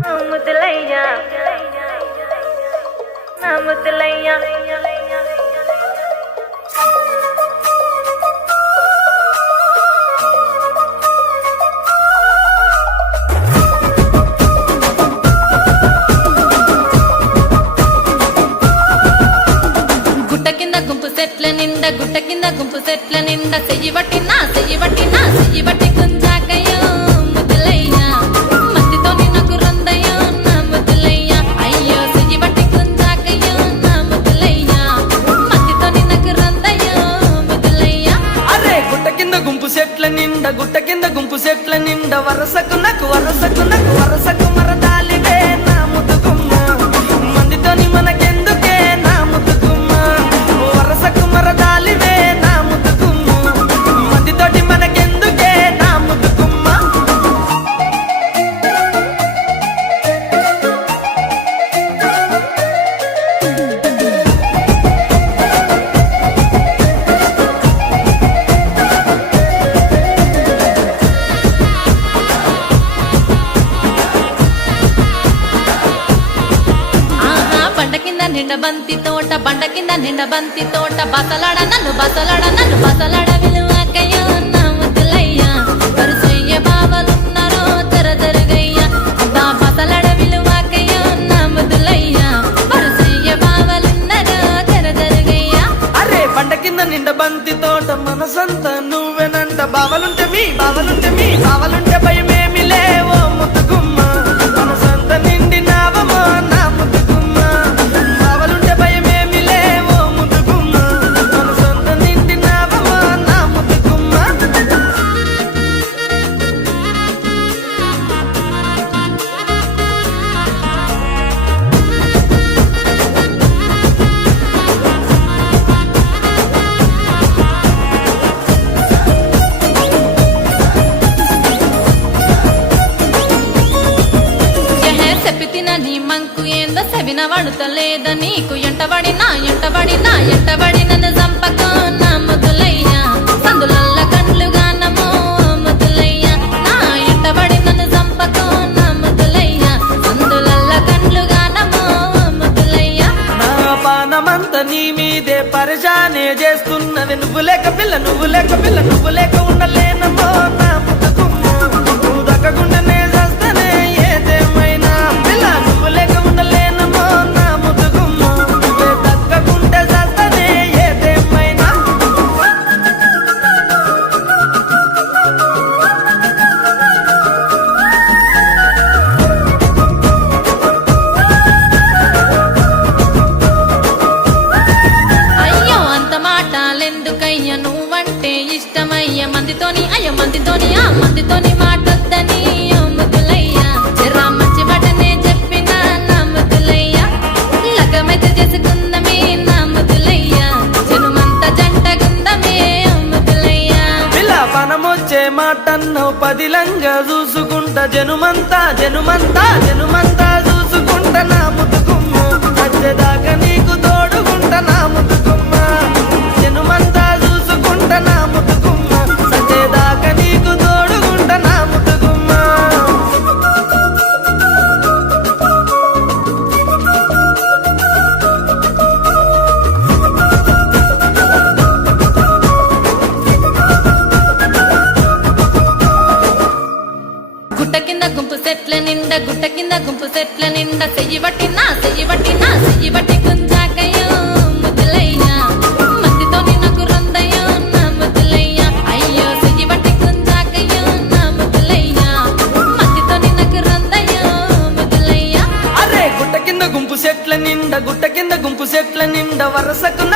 ముద్దులయ్యా నా ముద్దులయ్యా గుట్ట కింద గుంపు సెట్ల నిండా చెయ్యి పట్టినా చెయ్యి పట్టి కుంజాకయ్యో ముద్దులయ్యా మత్తితోని నాకు రందయ్యో నా ముద్దులయ్యా అయ్యో చెయ్యి పట్టి కుంజాకయ్యో నా ముద్దులయ్యా మత్తితోని నాకు రందయ్యో ముద్దులయ్యా. అరే గుట్ట కింద గుంపు సెట్ల నిండా వరసకు మరదాలివే నా ముద్దుగుమ్మ మందితోని మనకెందుకే నా ముద్దుగుమ్మ వరసకు మరదాలివే నా ముద్దుగుమ్మ మందితోటి మనకెందుకే నా ముద్దుగుమ్మ. బండ కింద నిండ బంతి తోట బసలాడ నన్ను విలువకయ్యో నా ముద్దులయ్యా వరుసయ్య బావలున్నారో జరగయ్యా నా బసలాడ విలువకయ్యో నా ముద్దులయ్యా వరుసయ్య బావలున్నారో జరగయ్యా. అరే బండ కింద నిండ బంతి తోట మనసంతా నువ్వెనంట బావలుంటే భయమేమి లేవో ముద్దుగుమ్మ మనసంతా నిండినావమో నా ముద్దుగుమ్మ బావలుంటే భయమేమి లేవో ముద్దుగుమ్మ మనసంతా నిండినావమో నా ముద్దుగుమ్మ. నీ మంకు ఏందో సెవిన వాడుతలేద నీకు ఎంటబడి నన్ను చంపకో నా ముద్దులయ్యా సందులల్ల కండ్లుగా నమో ముద్దులయ్యా నా ఎంటబడి నన్ను చంపకో నా ముద్దులయ్యా సందులల్ల కండ్లుగా నమో ముద్దులయ్యా. నా పానమంతా నీ మీదే పరిశానే చేస్తున్నది నువ్వు లేక ఉండలేనమో నా ముద్దుగుమ్మ నువ్వు దక్కకుండానే చేస్తేనే ఏదేమైనా పిల్ల నువ్వు లేక ఉండలేనమో నా ముద్దుగుమ్మ నువ్వే దక్కకుంటే చేస్తేనే ఏదేమైనా. అయ్యో అంత మాటలెందుకయ్య నువ్వంటే ఇష్టమయ్య మందితోని మాటొద్దని ముద్దులయ్యా జరా మంచి మాటనే చెప్పినా నా ముద్దులయ్యా లగమైతే చేసుకుందమే నా ముద్దులయ్యా జనుమంతా జంటగుందమే ముద్దులయ్యా. పిల్ల పనమొచ్చే మాటన్నో పదిలంగా చూసుకుంటా జనుమంతా చూసుకుంటా నా ముద్దుగుమ్మ వచ్చేదాకా నీకు తోడుకుంటా నా ముద్దుగుమ్మ జనుమంతా చూసుకుంటా నా ముద్దుగుమ్మ సచ్చేదాకా నీకు తోడుకుంటా నా ముద్దుగుమ్మ. గుట్ట కింద గుంపు సెట్ల నిండా చెయ్యి పట్టి కుంజాకయ్యో ముద్దులయ్యా మత్తితోని నాకు రందయ్యో నా ముద్దులయ్యా అయ్యో చెయ్యి పట్టి కుంజాకయ్యో నా ముద్దులయ్యా మత్తితోని నాకు రందయ్యో ముద్దులయ్యా. అరే గుట్ట కింద గుంపు సెట్ల నిండా వరసకు